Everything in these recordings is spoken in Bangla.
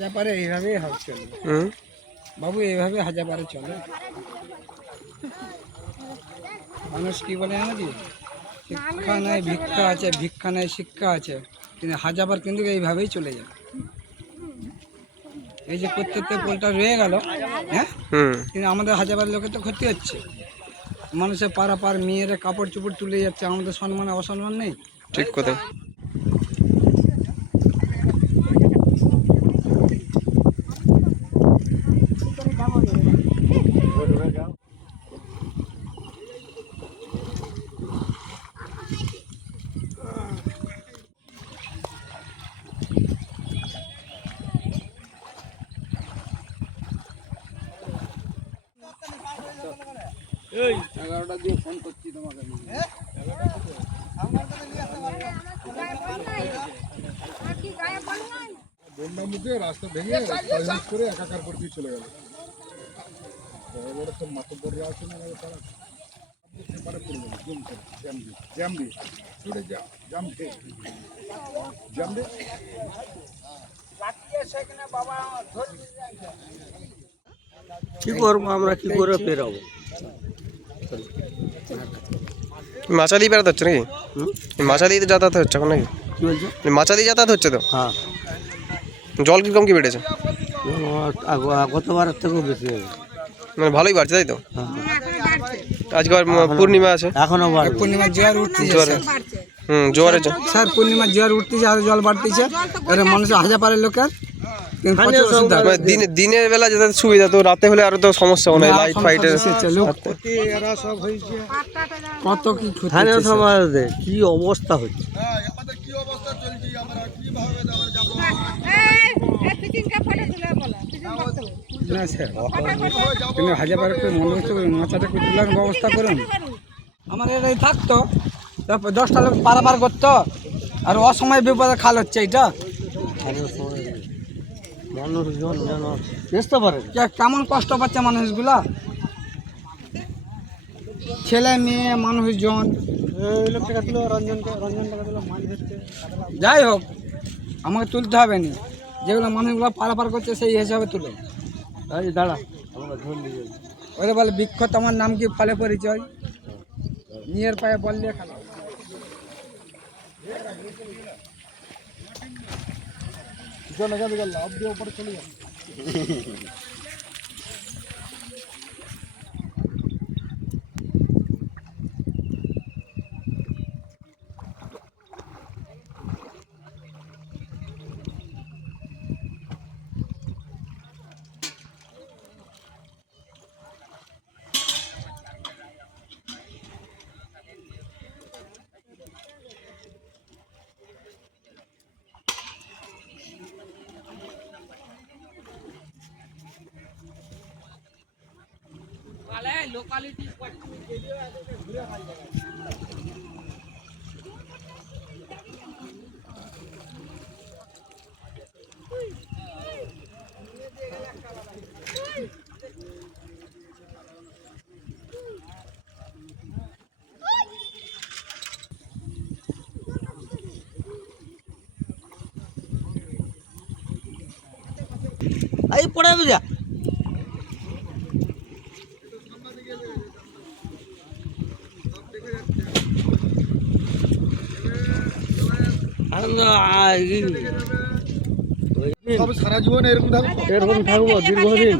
হাজাপারে এইভাবেই হুম? বাবু এইভাবে হাজাপারে চলে। মানুষ কি বলে জানো শিক্ষা নেই ভিক্ষা আছে ভিক্ষা নেই শিক্ষা আছে। কিন্তু হাজাবার কিন্তু এইভাবেই চলে যায়। এই যে প্রত্যেকটা পোলটা রয়ে গেল হ্যাঁ? কিন্তু আমাদের হাজাবার লোকের তো ক্ষতি হচ্ছে। মানুষের পাড়া পার মেয়েরা কাপড় চোপড় তুলে যাচ্ছে আমাদের সম্মানে অসম্মান নেই। ঠিক কথা এগারোটা দিয়ে ফোন করছি তোমাকে বন্যার মধ্যে রাস্তা ভেঙে করে একাকার করে দিয়ে চলে গেল। বড় বড় সব মাতব্বররা আছে না আমাদের পাড়া সেপারে পড়ে করে জ্যাম দিয়ে জ্যাম দিয়ে। ছুটে যা জ্যাম খেয়ে জ্যাম দিয়ে। কি করব আমরা? কি করে পেরাবো মাচা দিয়ে বেড়াতে হচ্ছে নাকি? মাচা দিয়ে তো যাতায়াত হচ্ছে এখন নাকি? কি বলছো? মাচা দিয়ে যাতায়াত হচ্ছে তো? হ্যাঁ। জল কীরকম কি বেড়েছে? গতবারের থেকেও বেশি হবে মানে ভালোই বাড়ছে তাই তো? হ্যাঁ। আজকে পূর্ণিমা আছে। এখনও পূর্ণিমার জোয়ার উঠতেছে জোয়ারে হুম জোয়ারের জল। স্যার পূর্ণিমার জোয়ার উঠতেছে আর জল বাড়তেছে। এবার মানুষের হাজার পারের লোকের। দিনে দিনের বেলা যাতায়াত সুবিধা তো রাতে হলে আরও তো সমস্যা মনে হয় লাইট ফাইটের কত কি স্থানীয় সমাজে কি অবস্থা হচ্ছে? হ্যাঁ আমাদের কি অবস্থা চলছে? আমরা কীভাবে আমরা যাব? না স্যার। কিন্তু হাজার মাথাটা তোলার ব্যবস্থা করুন আমার এটাই থাকতো। তারপর দশটা লোক পারাপার করতো। আর অসময় বিপদে খাল হচ্ছে এটা মানুষজন যেন পারে কেমন কষ্ট পাচ্ছে মানুষগুলা? ছেলে মেয়ে মানুষজন। যাই হোক আমাকে তুলতে হবে না। যেগুলো মানুষগুলো পারাপার করছে সেই হিসাবে তুলো। দাঁড়া ওদের বলে বৃক্ষ তোমার নাম কি ফলে পরিচয়? নিজের পায়ে বললে খেলা। চলে গেল লাভ দিয়ে উপরে চলে যাবে এই পড়ে যাবে যা আনন্দ আ- এই- সব সারা জীবন এরকম থাকব এরকম থাকব দীর্ঘদিন।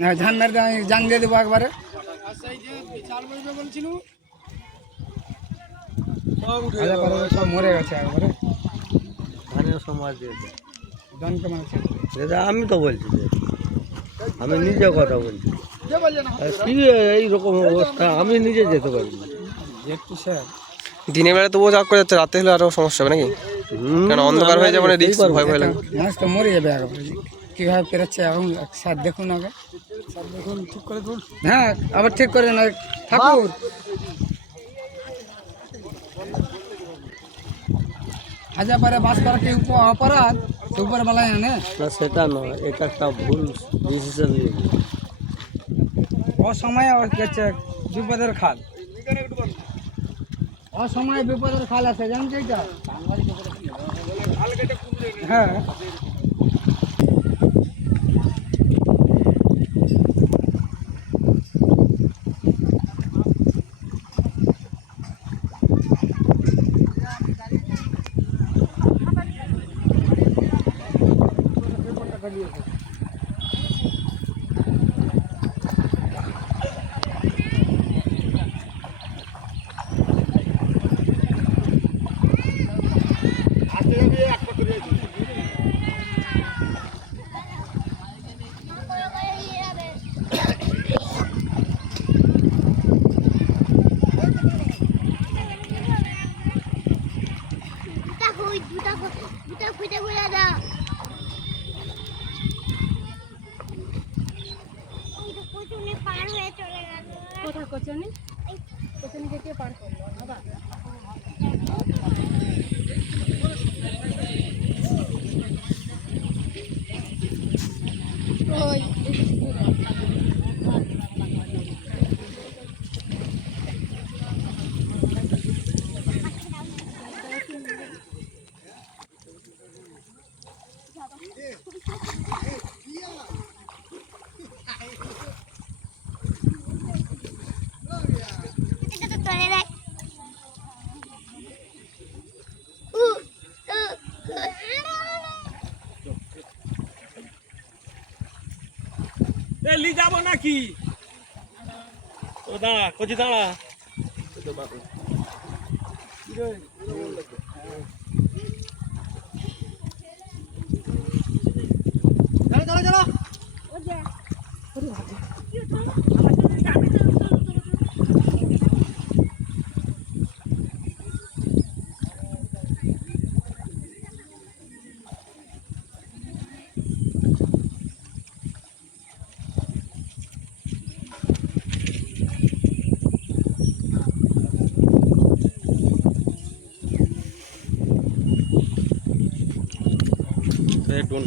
হ্যাঁ হ্যাঁ মেরে আমি জাং দিয়ে দেবো একবারে। সব মরে গেছে একবারে। আমি তো বলছি যে। আমি নিজে কথা বলছি। কি এইরকম অবস্থা আমি নিজে যেতে পারি না। একটু স্যার দিনের বেলা তবুও যা করে যাচ্ছে রাতে হলে আরও সমস্যা হবে নাকি? কারণ অন্ধকার হয়ে যাবে মানে রিস্ক ভয় ভয় লাগে। মানুষ তো মরে যাবে একবারে কীভাবে পেরোচ্ছে এখন স্যার দেখুন আগে। স্যার দেখুন ঠিক করে তুল হ্যাঁ আবার ঠিক করে না ঠাকুর। হাজার পারে বাস করা কি অপরাধ? উপর বেলায় আনে। না সেটা নয় এটা একটা ভুল ডিসিশন নিয়েছে অসময়ে হচ্ছে বিপদের খাল অসময়ে বিপদের খাল আছে জানেন যেটা হ্যাঁ কোথায় কোচনি কোচনিকে কে পার করল বাবা ওই লি যাব নাকি? ও দাঁড়া কচি দাঁড়া।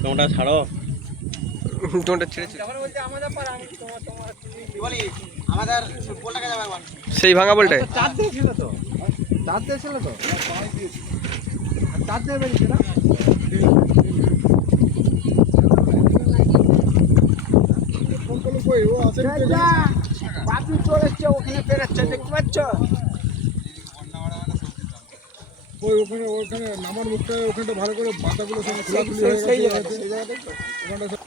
কাউন্টার ছাড়ো। টোনটা ছেড়ে। সেই ভাঙা বলটায় চার দিয়েছিল তো চার দিয়েছিল তো চার দিয়ে বেরিয়েছে না ফোন করল কই ও আছে বাতি চলেছে ওখানে পেরেছে দেখতে পাচ্ছ? ওই ওখানে ওখানে নামার মুখটা ওখানটা ভালো করে পাতাগুলো সব খোলাখুলি হয়ে গেছে। ওখানটা